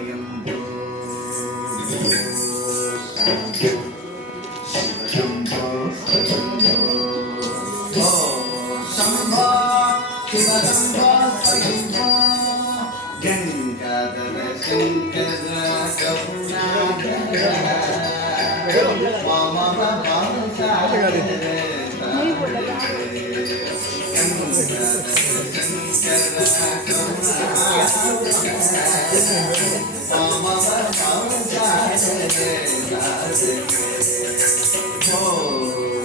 स्वयंभो शंभो स्वयंभो शंभो शिव शंभो स्वयंभो गंगाधर शंकर करुणाकर वामन भावसागर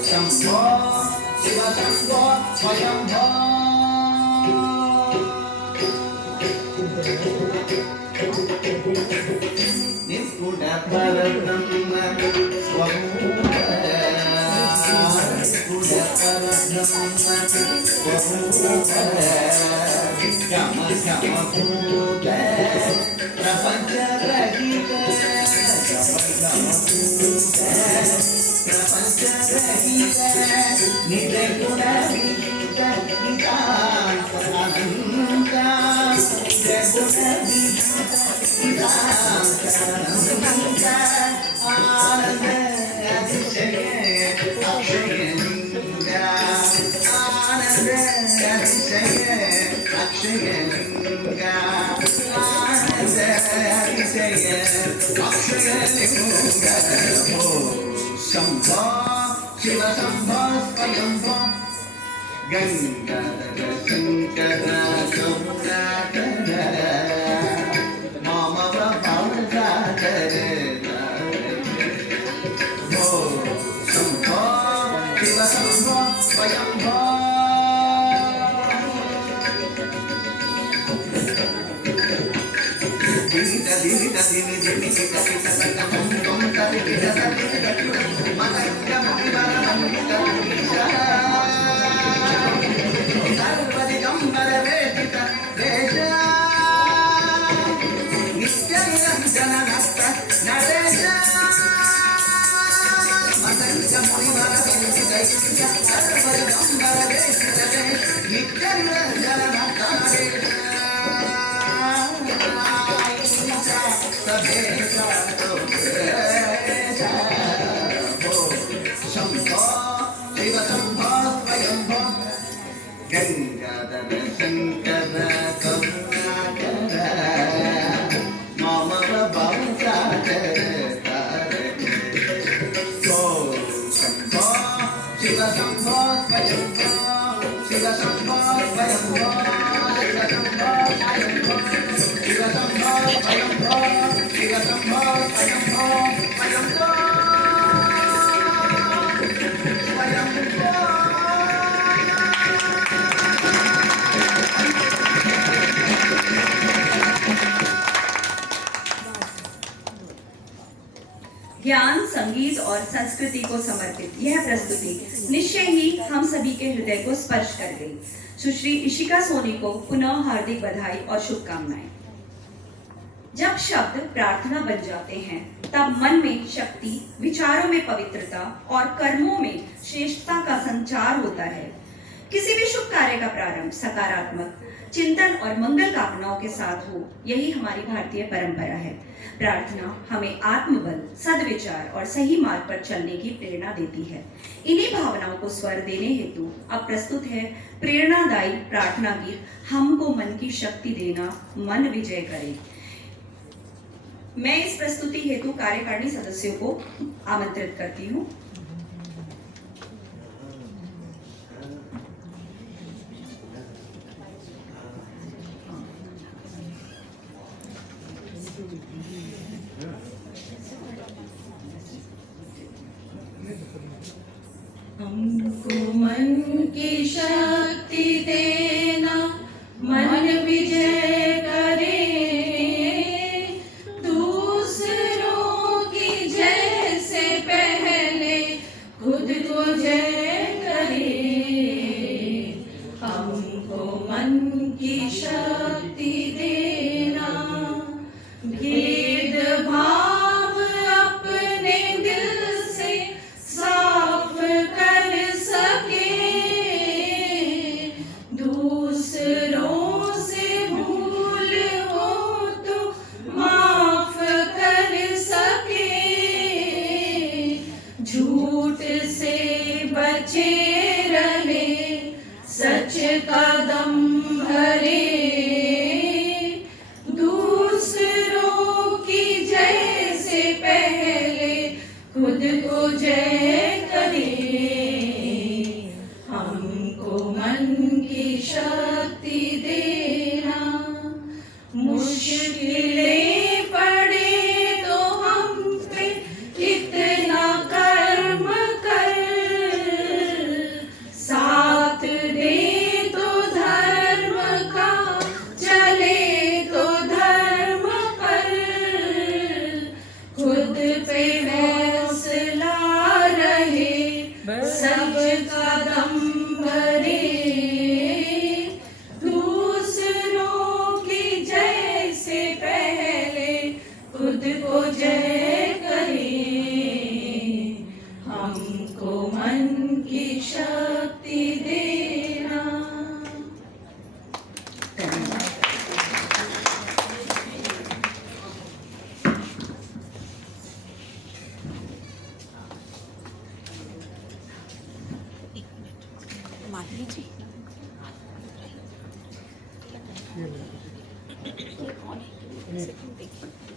शंभो शिव शंभो स्वयंभो निष्कुट परब्रह्म स्वरूप निष्कुट परब्रह्म स्वरूप गम गम भूत प्रपंच रहित गम गम भूत प्रपंच रहित नित्य गुण विहित नितांत अनंत नित्य गुण विहित नितांत अनंत आनंद अतिशय अक्षय लिंगा आनंद अतिशय अक्षय लिंगा आनंद अतिशय अक्षय लिंगा शंभो शिव शंभो स्वयंभो गंगाधर शंकर करुणाकर मामव भावसागर शंभो शिव शंभो स्वयंभो गंगाधर शंकर करुणाकर मामव भावसागर शंभो शिव शंभो स्वयंभो शिव शंभो स्वयंभो शिव शंभो स्वयंभो शिव शंभो स्वयंभो शिव शंभो स्वयंभो स्वयंभो ज्ञान, संगीत और संस्कृति को समर्पित यह प्रस्तुति निश्चय ही हम सभी के हृदय को स्पर्श कर गई। सुश्री इशिका सोनी को पुनः हार्दिक बधाई और शुभकामनाएं। जब शब्द प्रार्थना बन जाते हैं तब मन में शक्ति, विचारों में पवित्रता और कर्मों में श्रेष्ठता का संचार होता है। किसी भी शुभ कार्य का प्रारंभ सकारात्मक चिंतन और मंगल कामनाओं के साथ हो, यही हमारी भारतीय परंपरा है। प्रार्थना हमें आत्मबल, सद्विचार और सही मार्ग पर चलने की प्रेरणा देती है। इन्हीं भावनाओं को स्वर देने हेतु अब प्रस्तुत है प्रेरणादायी प्रार्थना गीत हमको मन की शक्ति देना, मन विजय करे। मैं इस प्रस्तुति हेतु कार्यकारिणी सदस्यों को आमंत्रित करती हूँ। हमको मन की शक्ति देना, मन विजय करे, दूसरों की जय से पहले खुद को जय करे। हमको मन की शक्ति देना, भेदभाव अपने दिल से साफ कर सके, दूसरों से भूल हो तो माफ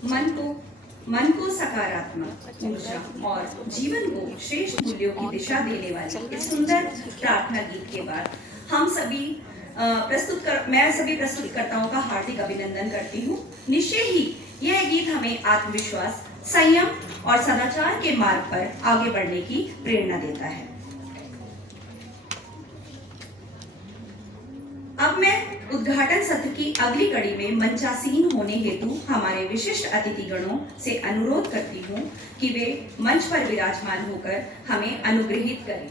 मन को सकारात्मक ऊर्जा और जीवन को श्रेष्ठ मूल्यों की दिशा देने वाली इस सुंदर प्रार्थना गीत के बाद हम सभी मैं सभी प्रस्तुतकर्ताओं का हार्दिक अभिनंदन करती हूँ। निश्चय ही यह गीत हमें आत्मविश्वास, संयम और सदाचार के मार्ग पर आगे बढ़ने की प्रेरणा देता है। अब मैं उद्घाटन सत्र की अगली कड़ी में मंचासीन होने हेतु हमारे विशिष्ट अतिथिगणों से अनुरोध करती हूँ कि वे मंच पर विराजमान होकर हमें अनुग्रहित करें।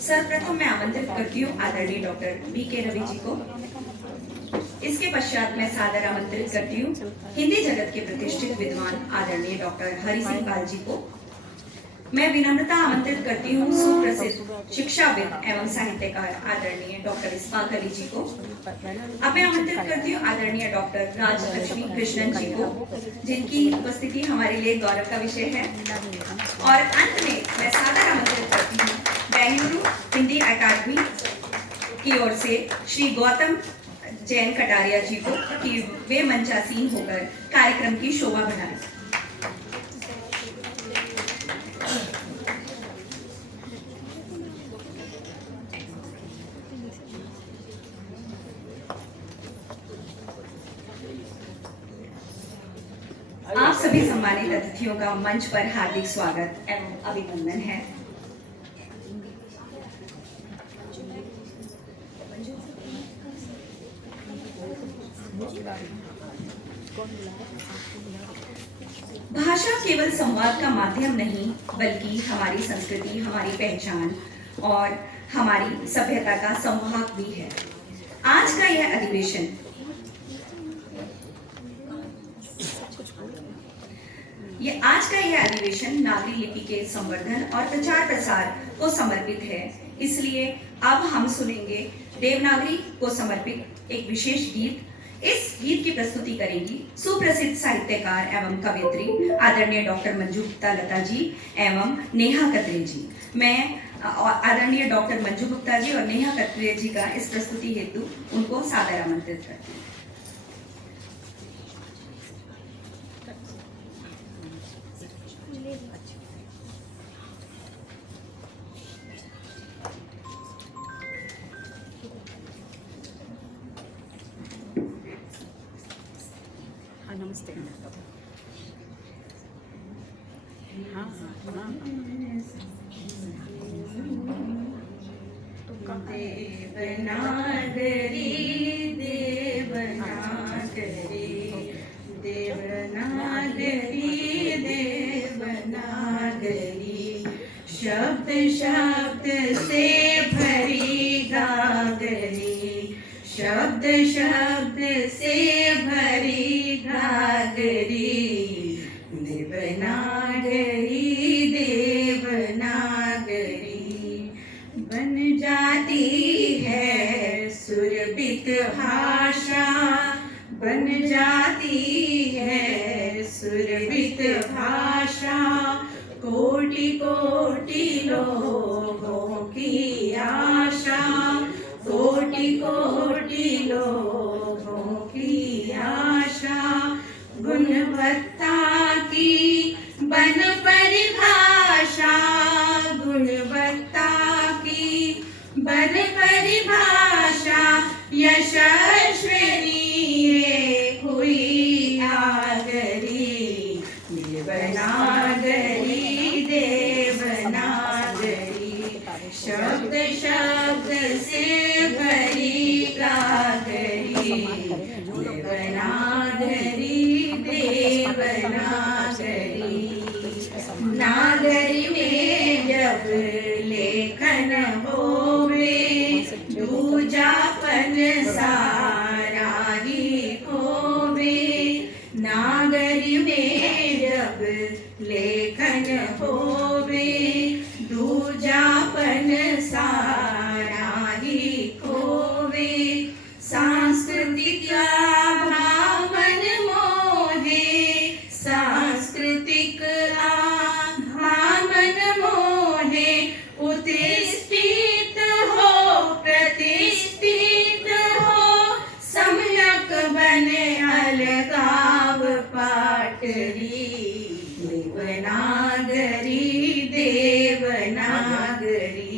सर्वप्रथम मैं आमंत्रित करती हूँ आदरणीय डॉक्टर B.K. रवि जी को। इसके पश्चात मैं सादर आमंत्रित करती हूँ हिंदी जगत के प्रतिष्ठित विद्वान आदरणीय डॉक्टर हरि सिंह पाल जी को। मैं विनम्रता आमंत्रित करती हूँ सुप्रसिद्ध शिक्षाविद एवं साहित्यकार आदरणीय डॉक्टर इस्फाक अली जी को। अब मैं आमंत्रित करती हूँ आदरणीय डॉक्टर राजलक्ष्मी कृष्णन जी को, जिनकी उपस्थिति हमारे लिए गौरव का विषय है। और अंत में मैं सादर आमंत्रित करती हूँ बेंगलुरु हिंदी अकादमी की ओर से श्री गौतम जैन कटारिया जी को कि वे मंचासीन होकर कार्यक्रम की शोभा बढ़ाएं। आप सभी सम्मानित अतिथियों का मंच पर हार्दिक स्वागत एवं अभिनंदन है। भाषा केवल संवाद का माध्यम नहीं, बल्कि हमारी संस्कृति, हमारी पहचान और हमारी सभ्यता का संवाहक भी है। आज का यह अधिवेशन नागरी लिपि के संवर्धन और प्रचार प्रसार को समर्पित है। इसलिए अब हम सुनेंगे देवनागरी को समर्पित एक विशेष गीत। इस गीत की प्रस्तुति करेंगी सुप्रसिद्ध साहित्यकार एवं कवयित्री आदरणीय डॉक्टर मंजू गुप्ता लता जी एवं नेहा कत्रे जी। मैं आदरणीय डॉक्टर मंजू गुप्ता जी और नेहा कत्रे जी का इस प्रस्तुति हेतु उनको सादर आमंत्रित करती हूँ। नमस्ते। हाँ हाँ हाँ देवनागरी देवनागरी देवनागरी देवनागरी शब्द शब्द से भरी गागरी, शब्द शब्द से भरी गागरी। देवनागरी देवनागरी बन जाती है सुरभित भाषा, बन जाती है सुरभित भाषा। कोटि कोटि लोगों की आशा, कोटि कोटि लोगों की आशा। गुणवत्ता की बन परिभाषा, गुणवत्ता की बन परिभाषा। यशस्विनी रे हुई नागरी देवनागरी देवनागरी शब्द शब्द से भरी गागरी देवनागरी देवनागरी नागरी में जब लेखन होवे दूजापन सारा ही होवे नागरी में जब लेखन होवे दूजापन सारा ही होवे सांस्कृतिक भाव मन मोहे सांस्कृतिक मन मोहे उत्स्थित हो प्रतिष्ठित हो सम्यक बने अलगाव पाटरी देवनागरी देवनागरी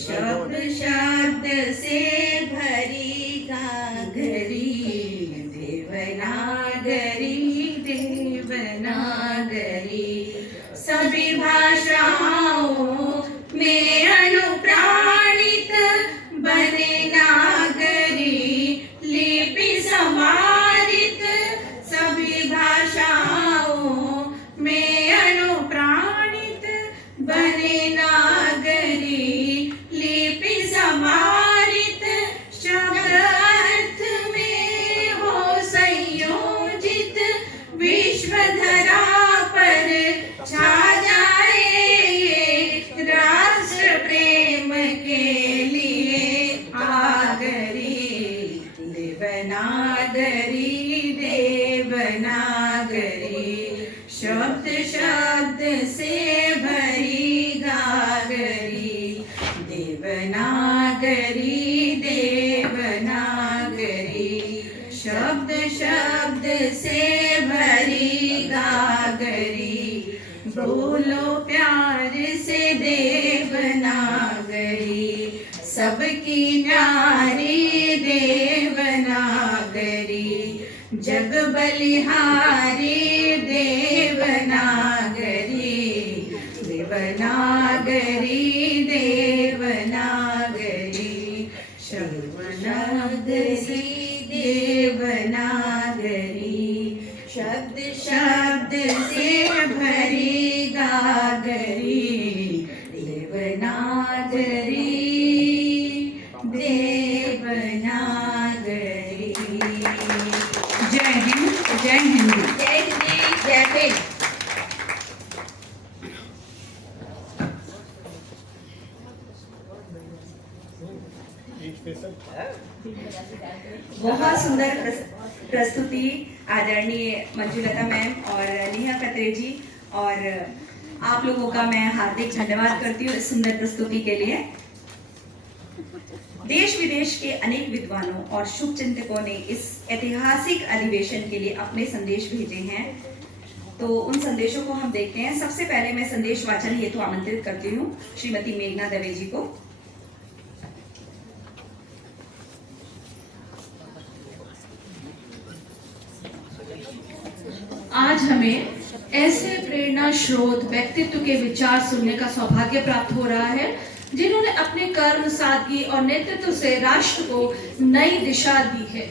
शब्द शब्द से भरी गागरी देवनागरी देवनागरी सभी भाषाओं में अनुप्राणित बने नागरी लिपि समारित सभी भाषाओं में अनुप्राणित बने नागरी लिपि समारित शब्द अर्थ में हो संयोजित विश्व धरा पर छा जाए राष्ट्र प्रेम के लिए आगरी देवनागरी देवनागरी शब्द शब्द से भरी गागरी देवनागरी देवनागरी शब्द शब्द से भरी गागरी बोलो प्यार से देवनागरी सबकी न्यारी देवनागरी जग बलिहारी देवनागरी देवनागरी देवनागरी शब्दनागरी देवनागरी शब्द शब्द से भरी गागरी देवनागरी देवनागरी। जय हिंद जय हिंदी। जय हिंदी जय हिंद। बहुत सुंदर प्रस्तुति आदरणीय मंजुलता मैम और नेहा कतरे जी, और आप लोगों का मैं हार्दिक धन्यवाद करती हूँ इस सुंदर प्रस्तुति के लिए। देश विदेश के अनेक विद्वानों और शुभचिंतकों ने इस ऐतिहासिक अधिवेशन के लिए अपने संदेश भेजे हैं, तो उन संदेशों को हम देखते हैं। सबसे पहले मैं संदेश वाचन हेतु आमंत्रित करती हूँ श्रीमती मेघना दवे जी को। आज हमें ऐसे प्रेरणा स्रोत व्यक्तित्व के विचार सुनने का सौभाग्य प्राप्त हो रहा है जिन्होंने अपने कर्म, सादगी और नेतृत्व से राष्ट्र को नई दिशा दी है।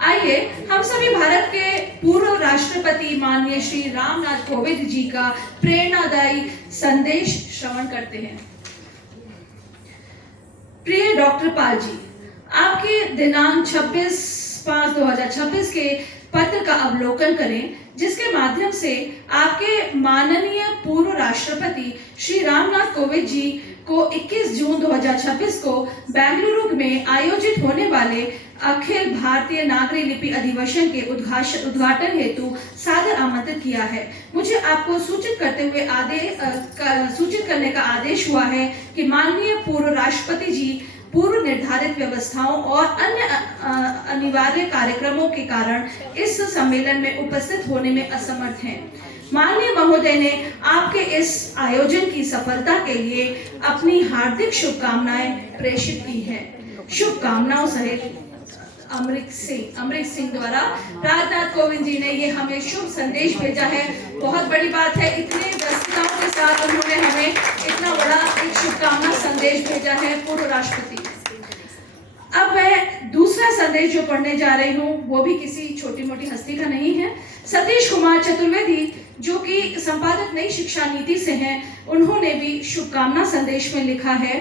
आइए हम सभी भारत के पूर्व राष्ट्रपति माननीय श्री रामनाथ कोविंद जी का प्रेरणादायी संदेश श्रवण करते हैं। प्रिय डॉक्टर पाल जी, आपके दिनांक 26/5/2026 के पत्र का अवलोकन करें, जिसके माध्यम से आपके माननीय पूर्व राष्ट्रपति श्री रामनाथ कोविंद जी को 21 जून 2026 को बेंगलुरु में आयोजित होने वाले अखिल भारतीय नागरी लिपि अधिवेशन के उद्घाटन हेतु सादर आमंत्रित किया है। मुझे आपको सूचित करने का आदेश हुआ है कि माननीय पूर्व राष्ट्रपति जी पूर्व निर्धारित व्यवस्थाओं और अन्य अनिवार्य कार्यक्रमों के कारण इस सम्मेलन में उपस्थित होने में असमर्थ हैं। माननीय महोदय ने आपके इस आयोजन की सफलता के लिए अपनी हार्दिक शुभकामनाएं प्रेषित की हैं। शुभकामनाओं सहित अमृत सिंह द्वारा राजनाथ कोविंद जी ने ये हमें शुभ संदेश भेजा है। बहुत बड़ी बात है, इतने व्यस्तताओं के साथ उन्होंने हमें इतना बड़ा एक शुभकामना संदेश भेजा है पूर्व राष्ट्रपति। अब मैं दूसरा संदेश जो पढ़ने जा रही हूँ वो भी किसी छोटी मोटी हस्ती का नहीं है। सतीश कुमार चतुर्वेदी जो कि संपादक नई शिक्षा नीति से हैं, उन्होंने भी शुभकामना संदेश में लिखा है,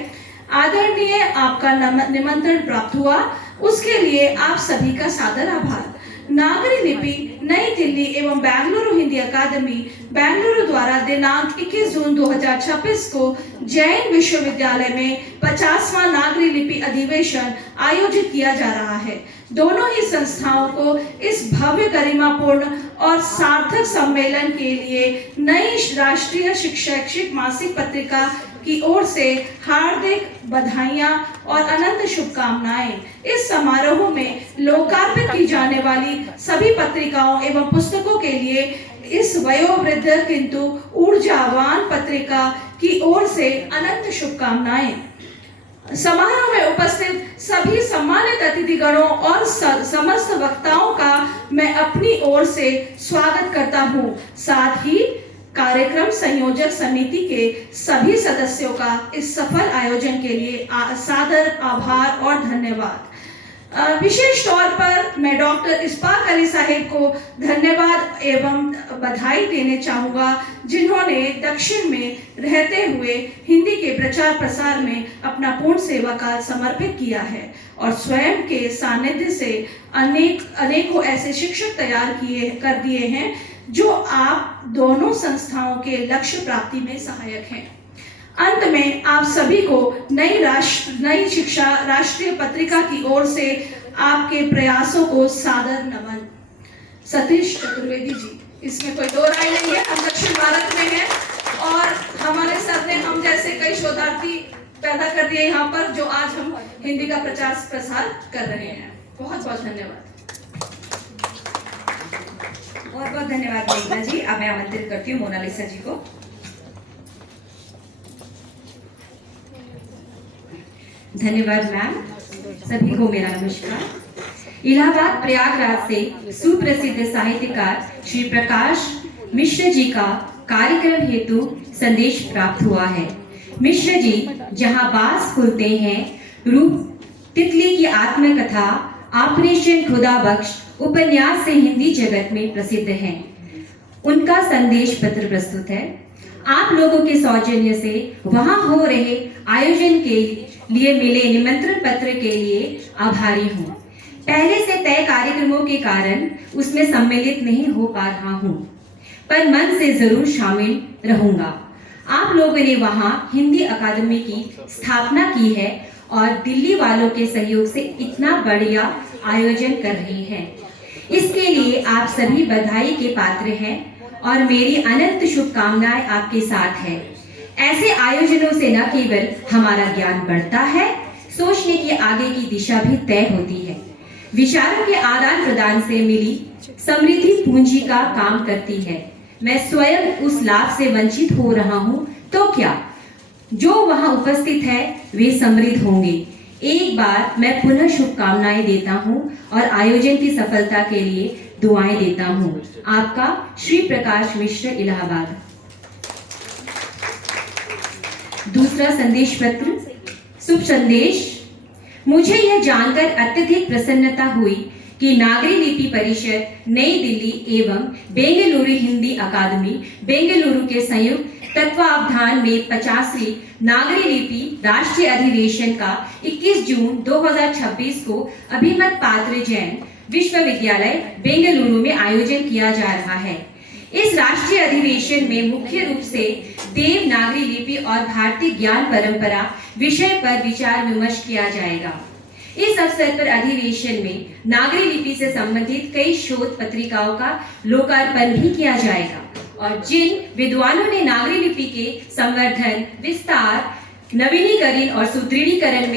आदरणीय आपका निमंत्रण प्राप्त हुआ, उसके लिए आप सभी का सादर आभार। नागरी लिपि नई दिल्ली एवं बेंगलुरु हिंदी अकादमी बेंगलुरु द्वारा दिनांक 21 जून 2026 को जैन विश्वविद्यालय में 50वां नागरी लिपि अधिवेशन आयोजित किया जा रहा है। दोनों ही संस्थाओं को इस भव्य गरिमापूर्ण और सार्थक सम्मेलन के लिए नई राष्ट्रीय शैक्षिक मासिक पत्रिका की ओर से हार्दिक बधाइयां और अनंत शुभकामनाएं। इस समारोह में लोकार्पित की जाने वाली सभी पत्रिकाओं एवं पुस्तकों के लिए इस वयोवृद्ध किंतु ऊर्जावान पत्रिका की ओर से अनंत शुभकामनाएं। समारोह में उपस्थित सभी सम्मानित अतिथिगणों और समस्त वक्ताओं का मैं अपनी ओर से स्वागत करता हूं। साथ ही कार्यक्रम संयोजक समिति के सभी सदस्यों का इस सफल आयोजन के लिए सादर आभार और धन्यवाद। विशेष तौर पर मैं डॉक्टर इस्पाक अली साहिब को धन्यवाद एवं बधाई देने चाहूँगा, जिन्होंने दक्षिण में रहते हुए हिंदी के प्रचार प्रसार में अपना पूर्ण सेवा काल समर्पित किया है और स्वयं के सानिध्य से अनेकों ऐसे शिक्षक तैयार कर दिए हैं जो आप दोनों संस्थाओं के लक्ष्य प्राप्ति में सहायक हैं। अंत में आप सभी को नई शिक्षा राष्ट्रीय पत्रिका की ओर से आपके प्रयासों को सादर नमन। सतीश चतुर्वेदी जी, इसमें कोई दो राय नहीं है। हम दक्षिण भारत में हैं और हमारे सर ने हम जैसे कई शोधार्थी पैदा कर दिए यहाँ पर, जो आज हम हिंदी का प्रचार प्रसार कर रहे हैं। बहुत बहुत धन्यवाद। बहुत बहुत धन्यवाद मेघना जी। अब मैं आमंत्रित करती हूँ मोनालिसा जी को। धन्यवाद मैम। सभी को मेरा नमस्कार। इलाहाबाद प्रयागराज से सुप्रसिद्ध साहित्यकार श्री प्रकाश मिश्र जी का कार्यक्रम हेतु संदेश प्राप्त हुआ है। मिश्र जी जहां बास खुलते हैं, रूप तितली की आत्मकथा ऑपरेशन खुदा बख्श उपन्यास से हिंदी जगत में प्रसिद्ध हैं। उनका संदेश पत्र प्रस्तुत है। आप लोगों के सौजन्य से वहां हो रहे आयोजन के लिए मिले निमंत्रण पत्र के लिए आभारी हूँ। पहले से तय कार्यक्रमों के कारण उसमें सम्मिलित नहीं हो पा रहा हूँ, पर मन से जरूर शामिल रहूंगा। आप लोगों ने वहां हिंदी अकादमी की स्थापना की है और दिल्ली वालों के सहयोग से इतना बढ़िया आयोजन कर रहे हैं। इसके लिए आप सभी बधाई के पात्र हैं और मेरी अनंत शुभकामनाएं आपके साथ है। ऐसे आयोजनों से न केवल हमारा ज्ञान बढ़ता है, सोचने की आगे की दिशा भी तय होती है। विचारों के आदान प्रदान से मिली समृद्धि पूंजी का काम करती है। मैं स्वयं उस लाभ से वंचित हो रहा हूँ तो क्या, जो वहां उपस्थित है वे समृद्ध होंगे। एक बार मैं पुनः शुभकामनाएं देता हूं और आयोजन की सफलता के लिए दुआएं देता हूं। आपका श्री प्रकाश मिश्र, इलाहाबाद। दूसरा संदेश पत्र। शुभ संदेश। मुझे यह जानकर अत्यधिक प्रसन्नता हुई कि नागरी लिपि परिषद नई दिल्ली एवं बेंगलुरु हिंदी अकादमी बेंगलुरु के संयुक्त तत्वावधान में 50वीं नागरी लिपि राष्ट्रीय अधिवेशन का 21 जून 2026 को अभिमत पात्र जैन विश्वविद्यालय बेंगलुरु में आयोजन किया जा रहा है। इस राष्ट्रीय अधिवेशन में मुख्य रूप से देवनागरी लिपि और भारतीय ज्ञान परंपरा विषय पर विचार विमर्श किया जाएगा। इस अवसर पर अधिवेशन में नागरी लिपि से संबंधित कई शोध पत्रिकाओं का लोकार्पण भी किया जाएगा और जिन विद्वानों ने नागरी लिपि के संवर्धन, विस्तार, नवीनीकरण और सुदृढ़ीकरण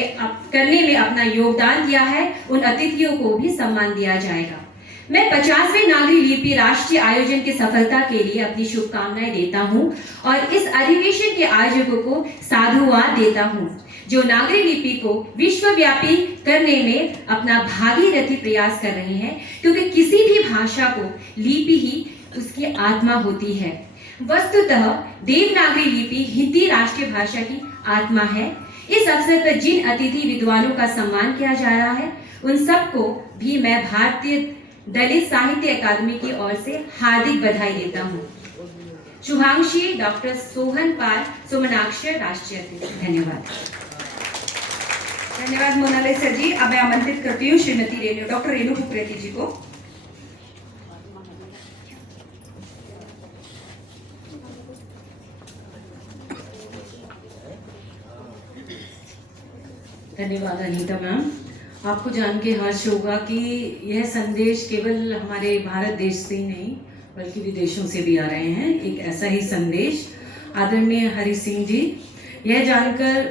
करने में अपना योगदान दिया है, उन अतिथियों को भी सम्मान दिया जाएगा। मैं 50वें नागरी लिपि राष्ट्रीय आयोजन की सफलता के लिए अपनी शुभकामनाएं देता हूं और इस अधिवेशन के आयोजकों को साधुवाद देता हूं। जो नागरी लिपि को विश्वव्यापी करने में अपना भागीरथी प्रयास कर रहे हैं, क्योंकि किसी भी भाषा को लिपि ही उसकी आत्मा होती है। वस्तुतः देवनागरी लिपि हिंदी राष्ट्रीय भाषा की आत्मा है। इस अवसर पर जिन अतिथि विद्वानों का सम्मान किया जा रहा है, उन सबको भी मैं भारतीय दलित साहित्य अकादमी की ओर से हार्दिक बधाई देता हूँ। शुभांशी डॉक्टर सोहन पाल सुमनाक्षर राष्ट्रीय अतिथि। धन्यवाद। धन्यवाद मोनालिसा जी। अब मैं आमंत्रित करती हूँ श्रीमती डॉक्टर रेणु कुकरेती जी को। धन्यवाद अनीता मैम। आपको जान के हर्ष होगा कि यह संदेश केवल हमारे भारत देश से ही नहीं बल्कि विदेशों से भी आ रहे हैं। एक ऐसा ही संदेश आदरणीय हरि सिंह जी, यह जानकर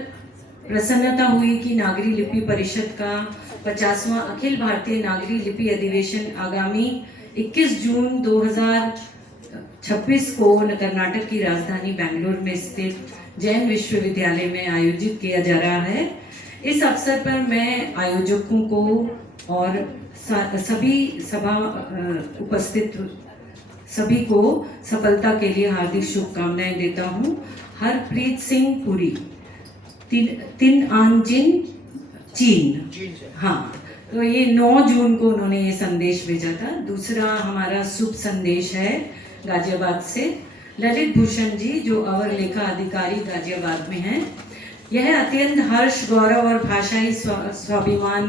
प्रसन्नता हुई कि नागरी लिपि परिषद का 50वां अखिल भारतीय नागरी लिपि अधिवेशन आगामी 21 जून 2026 को कर्नाटक की राजधानी बेंगलुरु में स्थित जैन विश्वविद्यालय में आयोजित किया जा रहा है। इस अवसर पर मैं आयोजकों को और सभी सभा उपस्थित सभी को सफलता के लिए हार्दिक शुभकामनाएं देता हूं। हरप्रीत सिंह पुरी, तिन आंजिन चीन। हाँ, तो ये 9 जून को उन्होंने ये संदेश भेजा था। दूसरा हमारा शुभ संदेश है गाजियाबाद से ललित भूषण जी, जो अवर लेखा अधिकारी गाजियाबाद में हैं। यह अत्यंत हर्ष, गौरव और भाषाई स्वाभिमान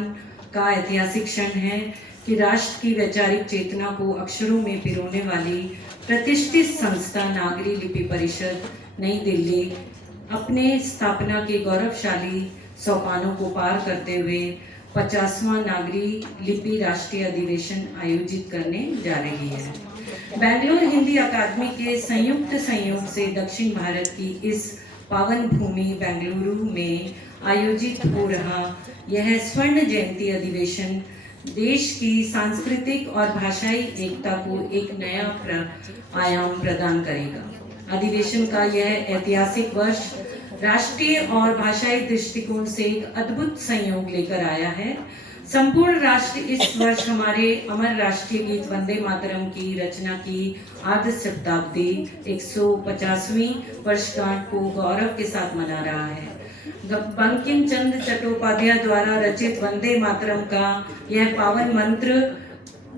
का ऐतिहासिक क्षण है कि राष्ट्र की वैचारिक चेतना को अक्षरों में पिरोने वाली प्रतिष्ठित संस्था नागरी लिपि परिषद नई दिल्ली अपने स्थापना के गौरवशाली सोपानों को पार करते हुए 50वां नागरी लिपि राष्ट्रीय अधिवेशन आयोजित करने जा रही है। बेंगलुरु हिंदी अकादमी के संयुक्त सहयोग से दक्षिण भारत की इस पावन भूमि बेंगलुरु में आयोजित हो रहा यह स्वर्ण जयंती अधिवेशन देश की सांस्कृतिक और भाषाई एकता को एक नया आयाम प्रदान करेगा। अधिवेशन का यह ऐतिहासिक वर्ष राष्ट्रीय और भाषाई दृष्टिकोण से एक अद्भुत संयोग लेकर आया है। संपूर्ण राष्ट्र इस वर्ष हमारे अमर राष्ट्रीय गीत वंदे मातरम की रचना की आर्ध शताब्दी 150वीं वर्षगांठ को गौरव के साथ मना रहा है। बंकिम चंद्र चट्टोपाध्याय द्वारा रचित वंदे मातरम का यह पावन मंत्र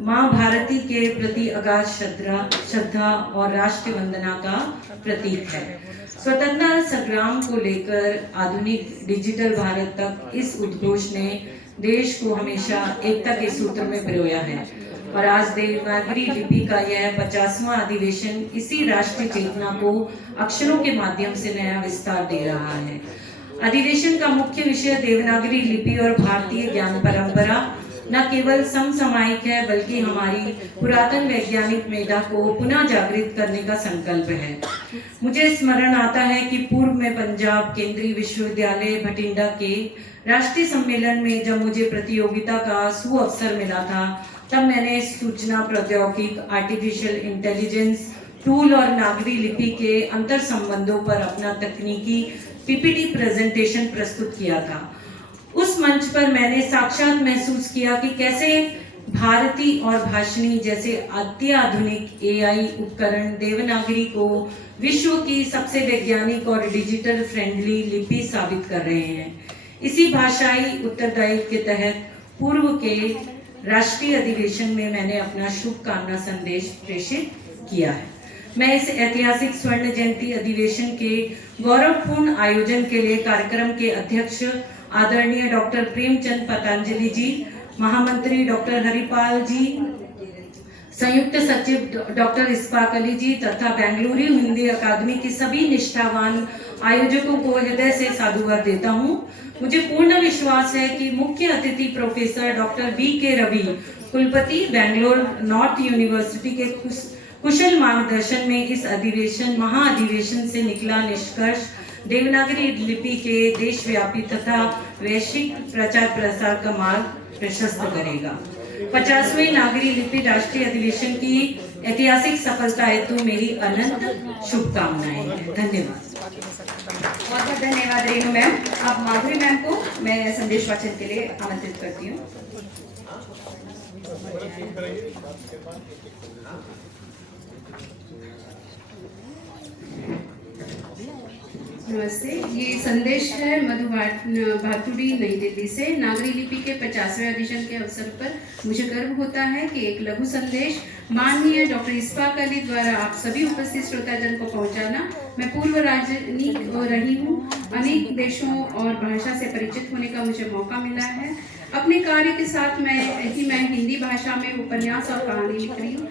माँ भारती के प्रति अगाध श्रद्धा और राष्ट्र वंदना का प्रतीक है। स्वतंत्रता संग्राम को लेकर आधुनिक डिजिटल भारत तक इस उद्घोष ने देश को हमेशा एकता के सूत्र में पिरोया है और आज देवनागरी लिपि का यह 50वां अधिवेशन इसी राष्ट्रीय चेतना को अक्षरों के माध्यम से नया विस्तार दे रहा है। अधिवेशन का मुख्य विषय देवनागरी लिपि और भारतीय ज्ञान परंपरा न केवल समसामयिक है बल्कि हमारी पुरातन वैज्ञानिक मेधा को पुनः जागृत करने का संकल्प है। मुझे स्मरण आता है कि पूर्व में पंजाब केंद्रीय विश्वविद्यालय भटिंडा के राष्ट्रीय सम्मेलन में जब मुझे प्रतियोगिता का सुअवसर मिला था, तब मैंने सूचना प्रौद्योगिकी, आर्टिफिशियल इंटेलिजेंस टूल और नागरी लिपि के अंतर संबंधों पर अपना तकनीकी पीपीटी प्रेजेंटेशन प्रस्तुत किया था। उस मंच पर मैंने साक्षात महसूस किया कि कैसे भारती और भाषिणी जैसे अत्याधुनिक एआई उपकरण देवनागरी को विश्व की सबसे वैज्ञानिक और डिजिटल फ्रेंडली लिपि साबित कर रहे हैं। इसी भाषाई उत्तरदायित्व के तहत पूर्व के राष्ट्रीय अधिवेशन में मैंने अपना शुभकामना संदेश प्रेषित किया है। मैं इस ऐतिहासिक स्वर्ण जयंती अधिवेशन के गौरवपूर्ण आयोजन के लिए कार्यक्रम के अध्यक्ष आदरणीय डॉक्टर प्रेमचंद पतंजलि जी, महामंत्री डॉक्टर हरिपाल जी, संयुक्त सचिव डॉक्टर इस्फाक अली जी तथा बेंगलुरु हिंदी अकादमी की सभी निष्ठावान आयोजकों को हृदय से साधुवाद देता हूँ। मुझे पूर्ण विश्वास है कि मुख्य अतिथि प्रोफेसर डॉक्टर बी.के. रवि, कुलपति बेंगलोर नॉर्थ यूनिवर्सिटी के कुशल मार्गदर्शन में इस महाअधिवेशन से निकला निष्कर्ष देवनागरी लिपि के देशव्यापी तथा वैश्विक प्रचार प्रसार का मार्ग प्रशस्त करेगा। 50वें नागरी लिपि राष्ट्रीय अधिवेशन की ऐतिहासिक सफलता हेतु मेरी अनंत शुभकामनाएं हैं। धन्यवाद। आगे हो सकता है। धन्यवाद। बहुत बहुत धन्यवाद रेणु मैम। अब माधुरी मैम को मैं संदेश वाचन के लिए आमंत्रित करती हूँ। नमस्ते, ये संदेश है मधु भातुड़ी नई दिल्ली से। नागरी लिपि के 50वें एडिशन के अवसर पर मुझे गर्व होता है कि एक लघु संदेश माननीय डॉक्टर इस्फाक अली द्वारा आप सभी उपस्थित श्रोताजन को पहुंचाना। मैं पूर्व राजनीतिक रही हूँ, अनेक देशों और भाषा से परिचित होने का मुझे मौका मिला है। अपने कार्य के साथ मैं हिंदी भाषा में उपन्यास और कहानी लिख रही हूँ।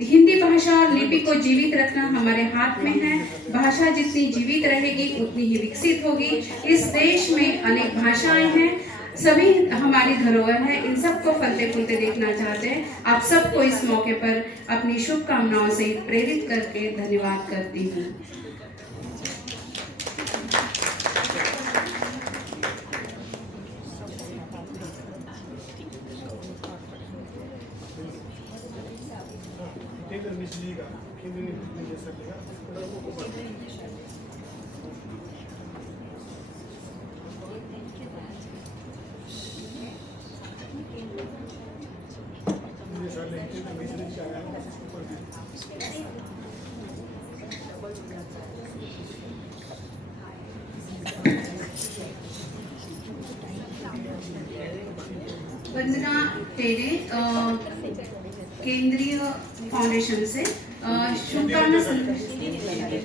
हिंदी भाषा और लिपि को जीवित रखना हमारे हाथ में है। भाषा जितनी जीवित रहेगी उतनी ही विकसित होगी। इस देश में अनेक भाषाएं हैं, सभी हमारी धरोहर है, इन सबको फलते फूलते देखना चाहते हैं। आप सबको इस मौके पर अपनी शुभकामनाओं से प्रेरित करके धन्यवाद करती हूँ। वंदना टेरे केंद्रीय फाउंडेशन से शुभकामना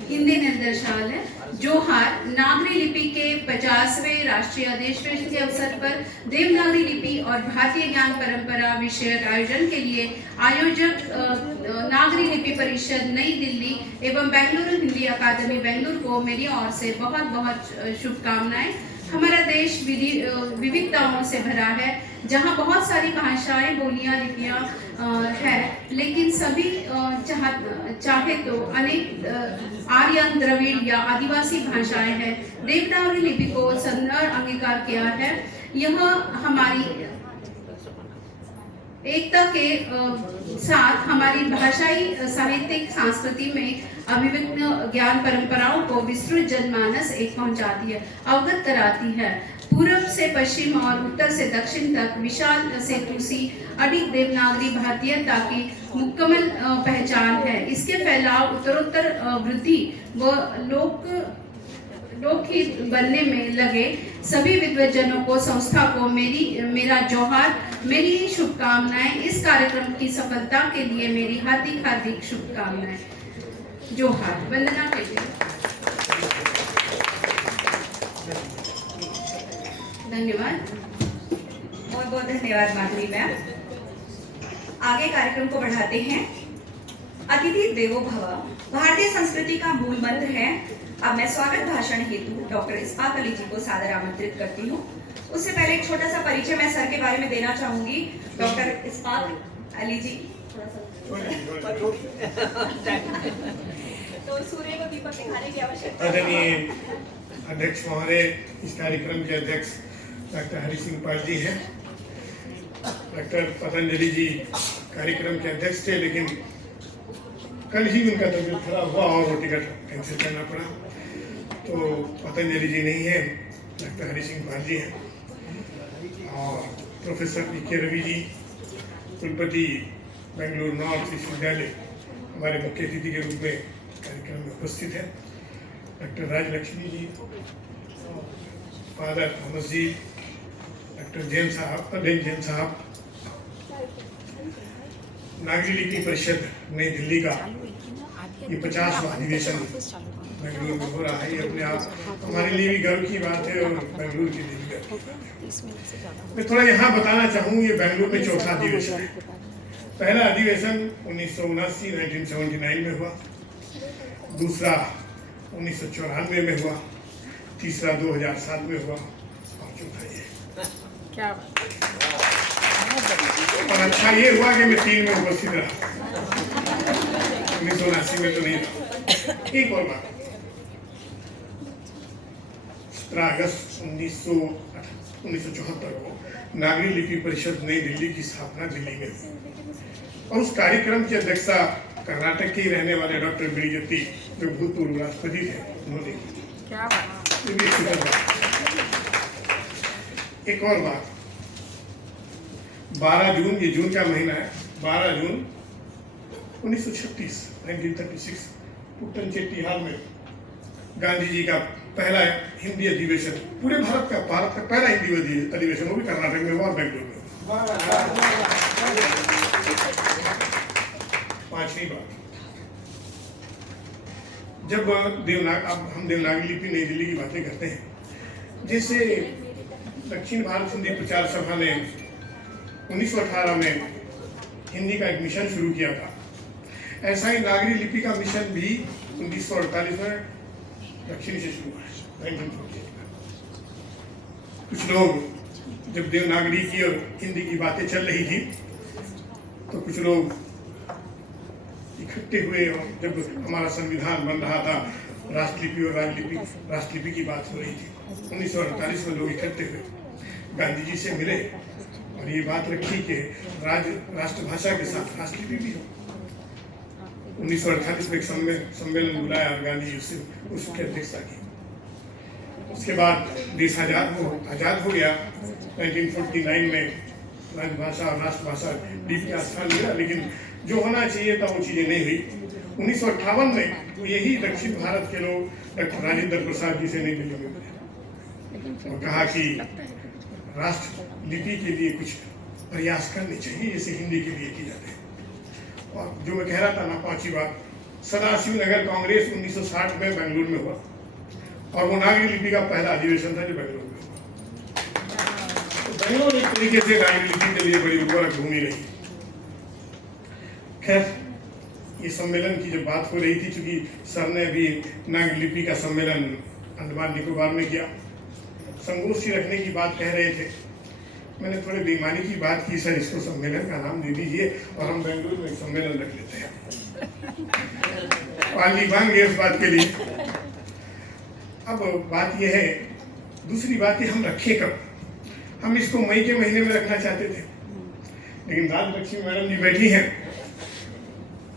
हिंदी निर्देशालय जोहार। नागरी लिपि के 50वें राष्ट्रीय अधिवेशन के अवसर पर देवनागरी लिपि और भारतीय ज्ञान परंपरा विषयक आयोजन के लिए आयोजक नागरी लिपि परिषद नई दिल्ली एवं बेंगलुरु हिंदी अकादमी बेंगलुरु को मेरी ओर से बहुत बहुत शुभकामनाएं। हमारा देश विविधताओं से भरा है, जहाँ बहुत सारी भाषाएं, बोलियां, लिपियां है, लेकिन सभी चाहे तो अनेक आर्यन, द्रविड़ या आदिवासी भाषाएं हैं। देवनागरी लिपि को संदर्भ अंगीकार किया है। यह हमारी एकता के साथ हमारी भाषाई, साहित्यिक, संस्कृति में अभिव्यक्त ज्ञान परंपराओं को विस्तृत जनमानस एक पहुंचाती है, अवगत कराती है। पूर्व से पश्चिम और उत्तर से दक्षिण तक विशाल सेतु सी अडिग देवनागरी भारतीयता की मुकम्मल पहचान है। इसके फैलाव, उत्तरोत्तर वृद्धि व लोकहित बनने में लगे सभी विद्वजनों को, संस्था को मेरा जोहार, मेरी शुभकामनाएं। इस कार्यक्रम की सफलता के लिए मेरी हार्दिक हार्दिक शुभकामनाएं। जोहार। वंदना टेरे। धन्यवाद। बहुत बहुत धन्यवाद माधुरी मैम। आगे कार्यक्रम को बढ़ाते हैं। अतिथि देवो भव भारतीय संस्कृति का मूल मंत्र है। अब मैं स्वागत भाषण हेतु डॉक्टर इस्फाक अली जी को सादर आमंत्रित करती हूँ। उससे पहले एक छोटा सा परिचय मैं सर के बारे में देना चाहूंगी। डॉक्टर इस्फाक अली जी तो सूर्य को दीपक दिखाने की आवश्यकता। आदरणीय अध्यक्ष महोदय, इस कार्यक्रम के अध्यक्ष डॉक्टर हरि सिंह पाल जी हैं। डॉक्टर पतंजलि जी कार्यक्रम के अध्यक्ष थे, लेकिन कल ही उनका तबीयत खराब हुआ और वो टिकट कैंसिल करना पड़ा, तो पतंजलि जी नहीं है, डॉक्टर हरि सिंह पाल जी हैं। और प्रोफेसर पी.के. रवि जी, कुलपति बेंगलुरु नॉर्थ विश्वविद्यालय, हमारे मुख्य अतिथि के रूप में कार्यक्रम में उपस्थित है। डॉक्टर राजलक्ष्मी जी, फादर थॉमस जी, डॉक्टर जैन साहब, नागरी लिपि परिषद नई दिल्ली का ये 50वां अधिवेशन बेंगलुरु में हो रहा है। ये अपने आप हमारे लिए भी गर्व की बात है और बेंगलुरु के लिए भी गर्व की बात है। मैं थोड़ा यहाँ बताना चाहूँ, ये बेंगलुरु में चौथा अधिवेशन है। पहला अधिवेशन 1979 में हुआ, दूसरा 1994 में हुआ, तीसरा 2007 में हुआ और चौथा ये। क्या और अच्छा ये हुआ कि मैं 3 में उपस्थित रहा, 1979 में तो नहीं था। एक और बात, 17 अगस्त 1974 को नागरी लिपि परिषद नई दिल्ली की स्थापना दिल्ली में हुई और उस कार्यक्रम की अध्यक्षता कर्नाटक के ही रहने वाले डॉक्टर बीडी जत्ती, जो भूतपूर्व राष्ट्रपति थे, उन्होंने की। क्या बात। ये भी एक सुखद बात। एक और बात, 12 जून, ये जून का महीना है, 12 जून 1936 पुट्टनचेट्टी हॉल में गांधी जी का पहला हिंदी अधिवेशन, पूरे भारत का पहला हिंदी अधिवेशन, वो भी कर्नाटक में हुआ और बेंगलुरु में हुआ। पांचवी बात, जब अब हम देवनागरी लिपि नई दिल्ली की बातें करते हैं, जैसे दक्षिण भारत हिंदी प्रचार सभा ने 1918 में हिंदी का एक मिशन शुरू किया था, ऐसा ही नागरी लिपि का मिशन भी 1948 में दक्षिण से शुरू हुआ है, 1948 में। कुछ लोग जब देवनागरी की और हिंदी की बातें चल रही थी तो कुछ लोग इकट्ठे हुए, और जब हमारा संविधान बन रहा था, राष्ट्रलिपि और राष्ट्रलिपि की बात हो रही थी, 1948 में लोग इकट्ठे हुए, गांधी जी से मिले और ये बात रखी कि राष्ट्रभाषा के साथ राष्ट्रलिपि भी हो। 1948 में एक सम्मेलन बुलाया और गांधी जी उसकी अध्यक्षता की। उसके बाद देश आजाद हो गया। 1949 में राजभाषा और राष्ट्रभाषा लिपि का स्थान मिला, लेकिन जो होना चाहिए था वो चीजें नहीं हुई। 1958 में तो यही दक्षिण भारत के लोग डॉक्टर राजेंद्र प्रसाद जी से नई दिल्ली में मिले और कहा कि राष्ट्र लिपि के लिए कुछ प्रयास करने चाहिए जैसे हिंदी के लिए किए जाते हैं। और जो मैं कह रहा था ना, पांचवी बात, सदाशिव नगर कांग्रेस 1960 में बेंगलुरु में हुआ और वो नागरी लिपि का पहला अधिवेशन था जो बेंगलुरु में हुआ। तो बेंगलुरु एक तरीके से नागरी लिपि के लिए बड़ी उर्वरक भूमि रही। खैर, ये सम्मेलन की जब बात हो रही थी, चूंकि सर ने अभी नागरी लिपि का सम्मेलन अंडमान निकोबार में किया, संगोष्ठी रखने की बात कह रहे थे, मैंने थोड़ी बेईमानी की बात की, सर इसको सम्मेलन का नाम दे दीजिए और हम बेंगलुरु में एक सम्मेलन रख लेते हैं। पाली बांग गए उस बात के लिए। अब बात यह है, दूसरी बात ये हम रखे कब, हम इसको मई के महीने में रखना चाहते थे, लेकिन राजलक्ष्मी मैडम जी बैठी हैं,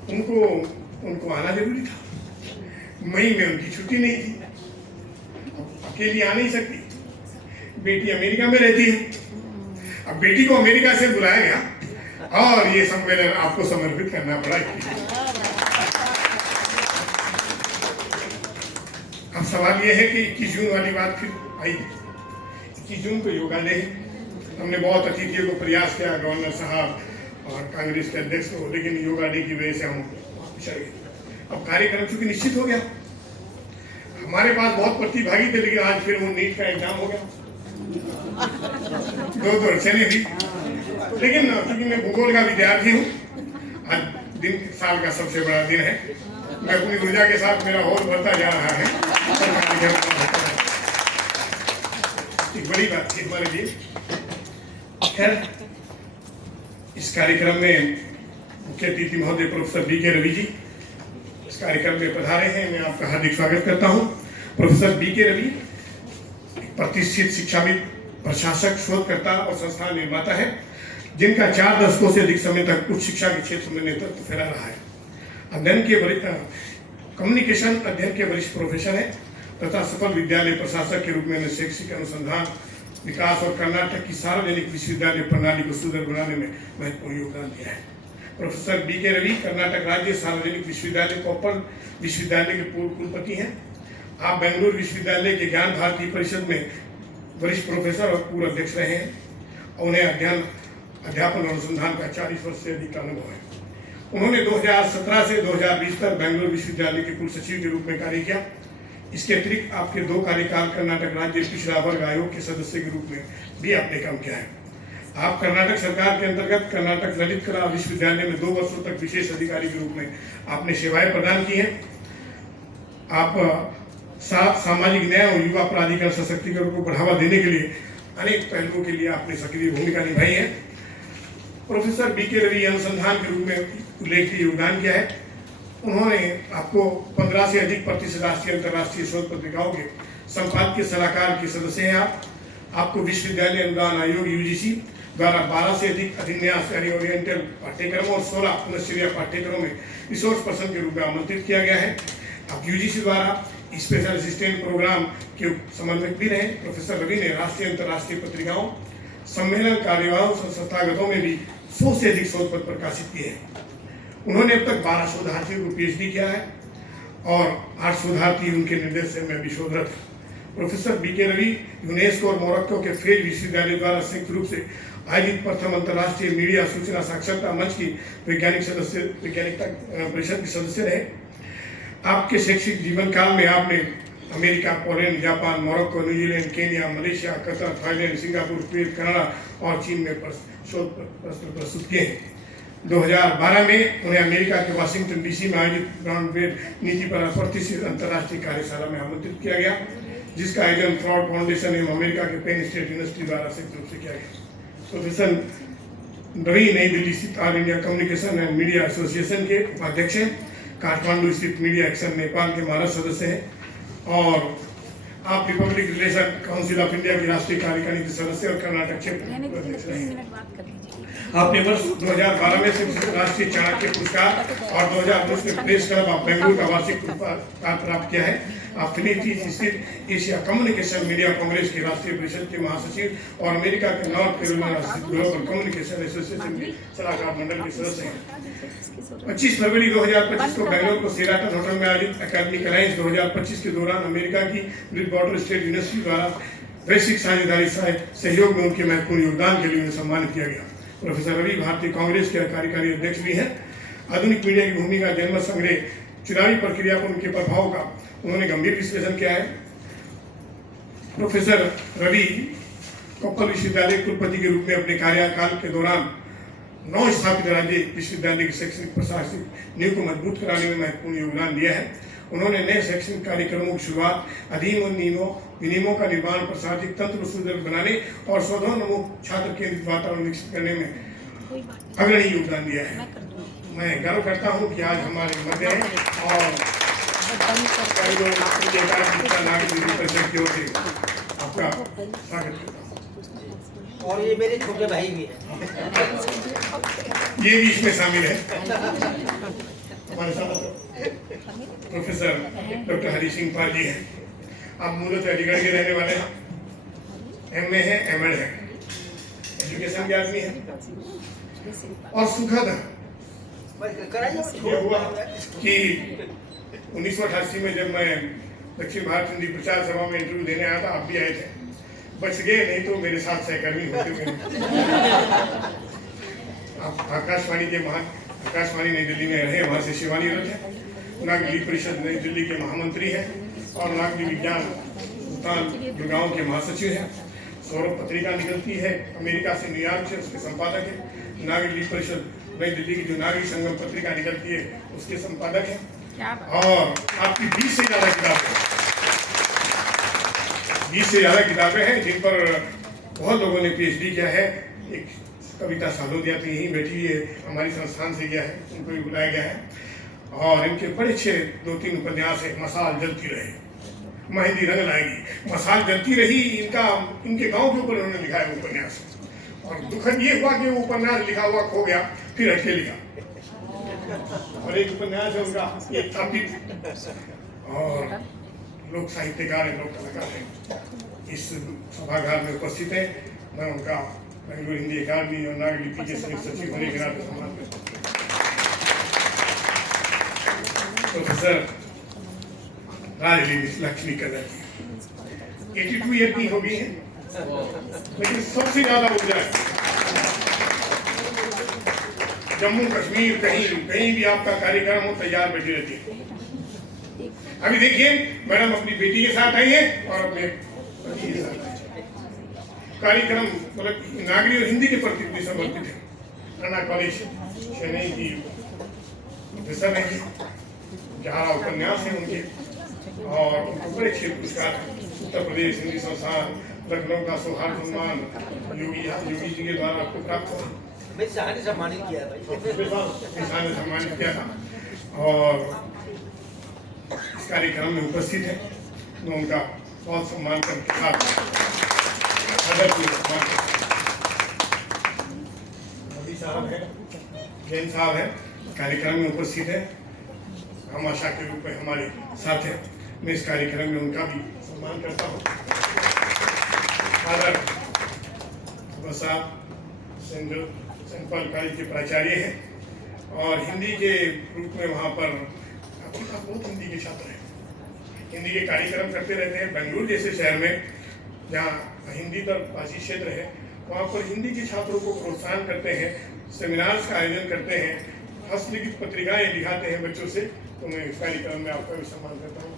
उनको आना जरूरी था। मई में उनकी छुट्टी नहीं थी, अकेली आ नहीं सकती, बेटी अमेरिका में रहती है। अब बेटी को अमेरिका से बुलाया गया और ये सम्मेलन आपको समर्पित करना पड़ा। अब सवाल ये है कि 21 जून वाली बात फिर आई। 21 जून को योगा डे, हमने बहुत अतिथियों को प्रयास किया, गवर्नर साहब और कांग्रेस के अध्यक्ष को, लेकिन योगा डे की वजह से हम पिछड़ गए। अब कार्यक्रम चूंकि निश्चित हो गया, हमारे पास बहुत प्रतिभागी थे, लेकिन आज फिर वो नीट का एग्जाम हो गया, 2 अड़चने थी। लेकिन क्योंकि मैं भूगोल का विद्यार्थी हूँ, आज दिन साल का सबसे बड़ा दिन है, मैं अपनी ऊर्जा के साथ, मेरा हौल बढ़ता जा रहा है। एक बड़ी बात थी हमारे लिए। खैर, इस कार्यक्रम में मुख्य अतिथि महोदय प्रोफेसर बी के रवि जी इस कार्यक्रम में पधारे हैं, मैं आपका हार्दिक स्वागत करता हूँ। प्रोफेसर बी के रवि प्रतिष्ठित शिक्षाविद, प्रशासक, शोधकर्ता और संस्थान निर्माता है, जिनका 4 दशकों से अधिक समय तक उच्च शिक्षा के क्षेत्र में नेतृत्व फैला रहा है। कम्युनिकेशन अध्ययन के वरिष्ठ प्रोफेसर है तथा सफल विद्यालय प्रशासक के रूप में शैक्षिक अनुसंधान, विकास और कर्नाटक की सार्वजनिक विश्वविद्यालय प्रणाली को सुदृढ़ बनाने में महत्वपूर्ण योगदान दिया है। प्रोफेसर बी के रवि कर्नाटक राज्य सार्वजनिक विश्वविद्यालय कोप्पल विश्वविद्यालय के पूर्व कुलपति हैं। आप बेंगलुरु विश्वविद्यालय के ज्ञान भारती परिषद में वरिष्ठ प्रोफेसर और पूर्व अध्यक्ष रहे हैं और उन्हें अध्यापन और अनुसंधान का 40 वर्ष से अधिक अनुभव है। उन्होंने 2017 से 2020 तक बेंगलुरु विश्वविद्यालय के कुल सचिव के रूप में कार्य किया। इसके अतिरिक्त आपके 2 कार्यकाल कर्नाटक राज्य पिछड़ा वर्ग आयोग के सदस्य के रूप में भी आपने काम किया है। आप कर्नाटक सरकार के अंतर्गत कर्नाटक ललित कला विश्वविद्यालय में 2 वर्षों तक विशेष अधिकारी के रूप में आपने सेवाएं प्रदान की हैं। आप सामाजिक न्याय और युवा प्राधिकरण सशक्तिकरण को बढ़ावा देने के लिए अनेक पहलुओं के लिए आपने सक्रिय भूमिका निभाई है। प्रोफेसर बी के रवि अनुसंधान के रूप में उल्लेखनीय योगदान किया है। उन्होंने आपको 15 से अधिक प्रतिष्ठित राष्ट्रीय अंतर्राष्ट्रीय शोध पत्रिकाओं के संपादकीय सलाहकार के सदस्य हैं। आपको विश्वविद्यालय अनुदान आयोग यूजीसी द्वारा 12 से अधिक अधिन्यास यानी ओरिएंटल पाठ्यक्रमों और 16 पुनश्चर्या पाठ्यक्रमों में रिसोर्स पर्सन के रूप में आमंत्रित किया गया है। आप यूजीसी द्वारा स्पेशल असिस्टेंट प्रोग्राम के समन्वयक भी रहे। प्रोफेसर रवि ने राष्ट्रीय अंतर्राष्ट्रीय पत्रिकाओं, सम्मेलन, कार्यवाहों, संस्थागतों में भी 100 से अधिक शोध पत्र प्रकाशित किए हैं। उन्होंने अब तक 12 शोधार्थियों को PhD किया है और 8 शोधार्थी उनके निर्देशन में भी शोधरत है। प्रोफेसर BK रवि यूनेस्को और मोरक्को के फेज विश्वविद्यालय द्वारा संयुक्त रूप से आयोजित प्रथम अंतर्राष्ट्रीय मीडिया सूचना साक्षरता मंच की वैज्ञानिकता परिषद के सदस्य रहे। आपके शैक्षिक जीवन काल में आपने America, Poland, Japan, Morocco, New Zealand, Kenya, Malaysia, Qatar, Thailand, Singapore, Kuwait, Canada और चीन में शोध पत्र प्रस्तुत किए हैं। 2012 में उन्हें अमेरिका के वाशिंगटन DC में आयोजित ब्रॉडबैंड नीति पर प्रतिष्ठित अंतर्राष्ट्रीय कार्यशाला में आमंत्रित किया गया, जिसका आयोजन फ्रॉड फाउंडेशन एवं अमेरिका के पेन स्टेट यूनिवर्सिटी द्वारा संयुक्त रूप से किया गया। प्रोफेसर रवि नई दिल्ली स्थित all India communication and media association के उपाध्यक्ष हैं, काठमांडू स्थित मीडिया एक्शन नेपाल के महाराज सदस्य हैं और आप Republic relation council of India की राष्ट्रीय कार्यकारिणी के सदस्य और कर्नाटक क्षेत्र अध्यक्ष रहे। आपने वर्ष 2012 में से राष्ट्रीय चाणक्य पुरस्कार और 2010 में प्रेस क्लब ऑफ बेंगलुरु का वार्षिक पुरस्कार प्राप्त किया है। आप फिनिटी स्थित एशिया कम्युनिकेशन मीडिया कांग्रेस की राष्ट्रीय परिषद के महासचिव और अमेरिका के नॉर्थ कैरोलिना स्थित ग्लोबल कम्युनिकेशन एसोसिएशन के सलाहकार मंडल के सदस्य हैं। 25 फरवरी 2025 को बेंगलुरु को शेराटन होटल में आयोजित एकेडमिक अलायंस 2025 के दौरान अमेरिका की ब्रिजवाटर स्टेट यूनिवर्सिटी द्वारा वैश्विक साझेदारी सहयोग में उनके महत्वपूर्ण योगदान के लिए उन्हें सम्मानित किया गया। प्रोफेसर रवि भारतीय कांग्रेस के कार्यकारी अध्यक्ष भी हैं। आधुनिक मीडिया की भूमिका, जन्म संग्रह, चुनावी प्रक्रिया पर उनके प्रभाव का उन्होंने गंभीर विश्लेषण किया है। प्रोफेसर रवि कोप्पल विश्वविद्यालय कुलपति के रूप में अपने कार्यकाल के दौरान 9 स्थापित राज्य विश्वविद्यालय की शैक्षणिक प्रशासनिक नींव को मजबूत कराने में महत्वपूर्ण योगदान दिया है। उन्होंने नए शैक्षणिक कार्यक्रमों की शुरुआत, अधीन और विनियमों का निर्माण, प्रशासनिक तंत्र को सुदृढ़ बनाने और शोधोन्मुख छात्र केंद्रित वातावरण विकसित करने में अग्रणी योगदान दिया है। मैं गर्व करता हूं कि आज हमारे मध्य है और परिषद की ओर से आपका स्वागत करता हूं। और ये मेरे छोटे भाई भी हैं, ये भी इसमें शामिल है। हमारे साथ प्रोफेसर डॉक्टर हरी सिंह पाल जी हैं। आप मूलतः अलीगढ़ के रहने वाले हैं, MA है, ML है, एजुकेशन के आदमी है और सुखद ये हुआ कि 1988 में जब मैं दक्षिण भारत हिंदी प्रचार सभा में इंटरव्यू देने आया था, आप भी आए थे, बच गए, नहीं तो मेरे साथ सहकर्मी होते हुए। आप आकाशवाणी के आकाशवाणी नई दिल्ली में रहे, वहाँ से सेवानिवृत्त है। नागरिक परिषद नई दिल्ली के महामंत्री हैं और नागरिक विज्ञान संस्थान गुड़गांव के महासचिव हैं। सौरभ पत्रिका निकलती है अमेरिका से, न्यूयॉर्क से, उसके संपादक है। नागरिक परिषद नई दिल्ली की जो नागरिक संगम पत्रिका निकलती है उसके संपादक है। और आपकी 20 से ज्यादा किताबें हैं जिन पर बहुत लोगों ने PhD किया है। एक कविता सालोदिया तो यहीं बैठी है, हमारी संस्थान से गया है, उनको भी बुलाया गया है। और इनके बड़े अच्छे 2-3 उपन्यास है। मसाल जलती रहे, मेहंदी रंग लाएगी, मसाल जलती रही, इनके गांव के ऊपर उन्होंने लिखा है उपन्यास। और दुखद ये हुआ कि वो उपन्यास लिखा हुआ खो गया, फिर हट के लिखा। और एक उपन्यास है उनका, एक स्थापित और लोक साहित्यकार है, लोक कलाकार है, इस सभागार में उपस्थित है। मैं उनका बेंगलुरु हिंदी अकादमी और नागरिक लिपि के संयुक्त सचिव होने के नाते सम्मान करता हूँ। प्रोफेसर लक्ष्मी कदर 82 ईयर की हो गई है, लेकिन सबसे ज्यादा ऊर्जा है। जम्मू कश्मीर कहीं भी आपका कार्यक्रम हो, तैयार बैठी रहती है। अभी देखिए मैडम अपनी बेटी के साथ आई है और अपने पति के साथ आई है। कार्यक्रम मतलब नागरिक और हिंदी के प्रति समर्पित है। अन्ना कॉलेज चेन्नई की प्रोफेसर है, 11 उपन्यास है उनके और उनको बड़े अच्छे पुरस्कार। उत्तर प्रदेश हिंदी संस्थान लखनऊ का सौहार्द सम्मान योगी जी के द्वारा आपको प्राप्त हुआ। सम्मानित किया था और इस कार्यक्रम में उपस्थित है। मैं उनका बहुत सम्मान करके साथ मोदी साहब है, जैन साहब है, कार्यक्रम में उपस्थित है। हम आशा के रूप में हमारे साथ है। मैं इस कार्यक्रम में उनका भी सम्मान करता हूँ। फादर बसा सेंट पॉल कॉलेज के प्राचार्य हैं और हिंदी के रूप में वहाँ पर आपके पास बहुत हिंदी के छात्र हैं, हिंदी के कार्यक्रम करते रहते हैं। बेंगलुरु जैसे शहर में जहाँ हिंदी पर भाषी क्षेत्र है वहाँ पर हिंदी के छात्रों को प्रोत्साहन करते हैं, सेमिनार्स का आयोजन करते हैं, हस्तलिखित पत्रिकाएं दिखाते हैं बच्चों से। तो मैं इस कार्यक्रम में आपका भी सम्मान करता हूँ।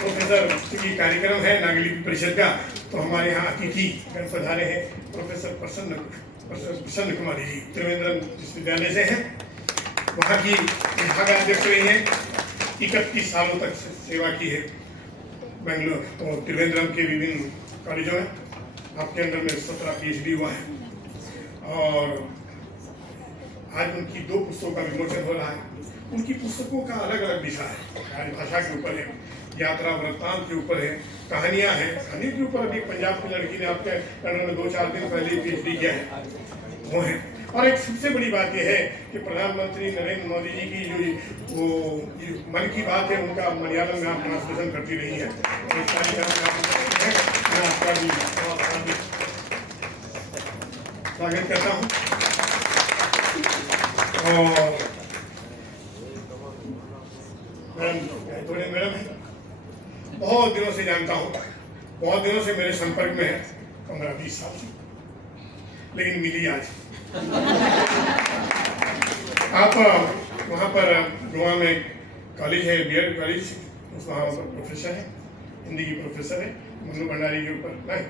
प्रोफेसर की कार्यक्रम है नागलिपि परिषद का, तो हमारे यहाँ अतिथि गण पधारे हैं प्रोफेसर प्रसन्न कुमारी जी, त्रिवेंद्रम विश्वविद्यालय से हैं। वहाँ की विभागाध्यक्ष रही हैं, 31 सालों तक सेवा की है बेंगलोर और त्रिवेंद्रम के विभिन्न कॉलेजों में। आपके अंदर में 17 PhD हुआ है और आज उनकी 2 पुस्तकों का विमोचन हो रहा है। उनकी पुस्तकों का अलग अलग दिशा है, राजभाषा के ऊपर है, यात्रा वृत्तांत के ऊपर है, कहानियां हैं। कहानी के ऊपर अभी पंजाब की लड़की ने आपके अंडर में 2-4 दिन पहले PhD किया है, वो है। और एक सबसे बड़ी बात यह है कि प्रधानमंत्री नरेंद्र मोदी जी की जो मन की बात है उनका मलयालम में आप ट्रांसलेशन करती रही है। इस कार्यक्रम में मैं आपका भी स्वागत करता हूँ। और मैडम है, बहुत दिनों से जानता हूँ, बहुत दिनों से मेरे संपर्क में है, 15-20 साल से, लेकिन मिली आज। आप वहाँ पर गोवा में कॉलेज है, BEd कॉलेज, वहाँ पर प्रोफेसर है, हिंदी की प्रोफेसर है, मनु भंडारी के ऊपर नहीं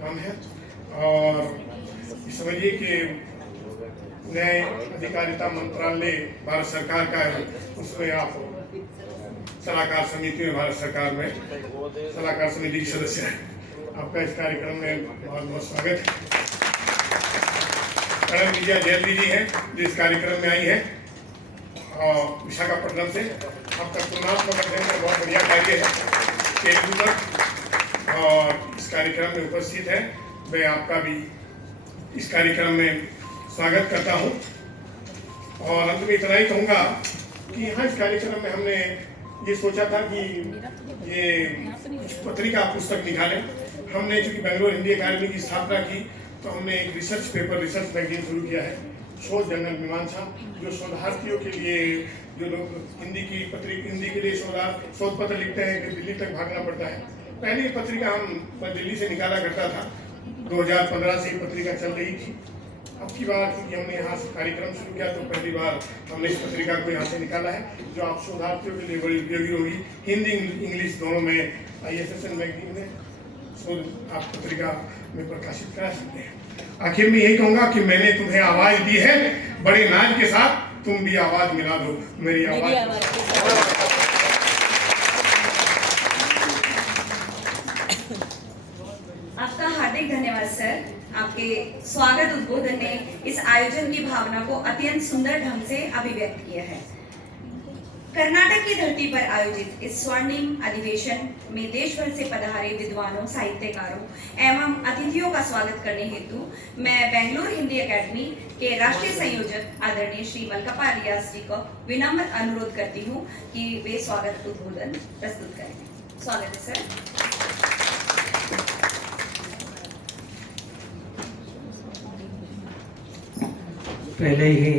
काम है। और समझिए कि न्याय अधिकारिता मंत्रालय भारत सरकार का है, उसमें आप सलाहकार समिति में भारत सरकार में सलाहकार समिति के सदस्य हैं। आपका इस कार्यक्रम में बहुत बहुत स्वागत है। करण विजया जयंती जी हैं जो इस कार्यक्रम में आई है और विशाखापट्टनम से। आपका तुलनात्मक अध्ययन बहुत बढ़िया कार्य है तेलुगु पर और इस कार्यक्रम में उपस्थित है। मैं आपका भी इस कार्यक्रम में स्वागत करता हूँ। और अंत में इतना ही कहूँगा कि यहाँ इस कार्यक्रम में हमने ये सोचा था कि ये पत्रिका पुस्तक निकालें। हमने चूँकि बेंगलोर हिंदी अकादमी की स्थापना की तो हमने एक रिसर्च पेपर, रिसर्च मैगजीन शुरू किया है, शोध जर्नल मीमांसा, जो शोधार्थियों के लिए, जो लोग हिंदी के लिए शोध पत्र लिखते हैं कि दिल्ली तक भागना पड़ता है। पहली पत्रिका मैं दिल्ली से निकाला करता था, 2015 से ये पत्रिका चल रही थी। अब की बार क्योंकि हमने यहाँ से कार्यक्रम शुरू किया तो पहली बार हमने इस पत्रिका को यहाँ से निकाला है, जो आप शोधार्थियों के लिए बड़ी उपयोगी होगी। हिंदी इंग्लिश दोनों में ISSN मैगजीन में आप पत्रिका में प्रकाशित करा सकते हैं। आखिर में यही कहूँगा कि मैंने तुम्हें आवाज़ दी है, बड़े नाज के साथ तुम भी आवाज़ मिला दो मेरी आवाज़। आपका हार्दिक धन्यवाद सर। आपके स्वागत उद्बोधन ने इस आयोजन की भावना को अत्यंत सुंदर ढंग से अभिव्यक्त किया है। कर्नाटक की धरती पर आयोजित इस स्वर्णिम अधिवेशन में देश भर से पधारे विद्वानों, साहित्यकारों एवं अतिथियों का स्वागत करने हेतु मैं बेंगलुरु हिंदी अकादमी के राष्ट्रीय संयोजक आदरणीय श्री मलकप्पा रियाज जी को विनम्र अनुरोध करती हूँ कि वे स्वागत उद्बोधन प्रस्तुत करें। स्वागत है सर। पहले ही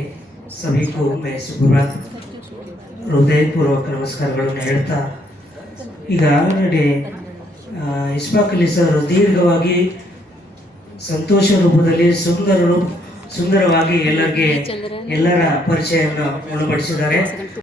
सभी को मैं सुप्रभात ಹೃದಯಪೂರ್ವಕ ನಮಸ್ಕಾರಗಳನ್ನು ಹೇಳ್ತಾ ಈಗ ಆಲ್ರೆಡಿ ಇಸ್ಮಾಕ್ ಅಲಿ ಸರ್ ದೀರ್ಘವಾಗಿ ಸಂತೋಷ ರೂಪದಲ್ಲಿ ಸುಂದರವಾಗಿ ಎಲ್ಲರ ಪರಿಚಯವನ್ನು ಉಣಬಡಿಸಿದ್ದಾರೆ।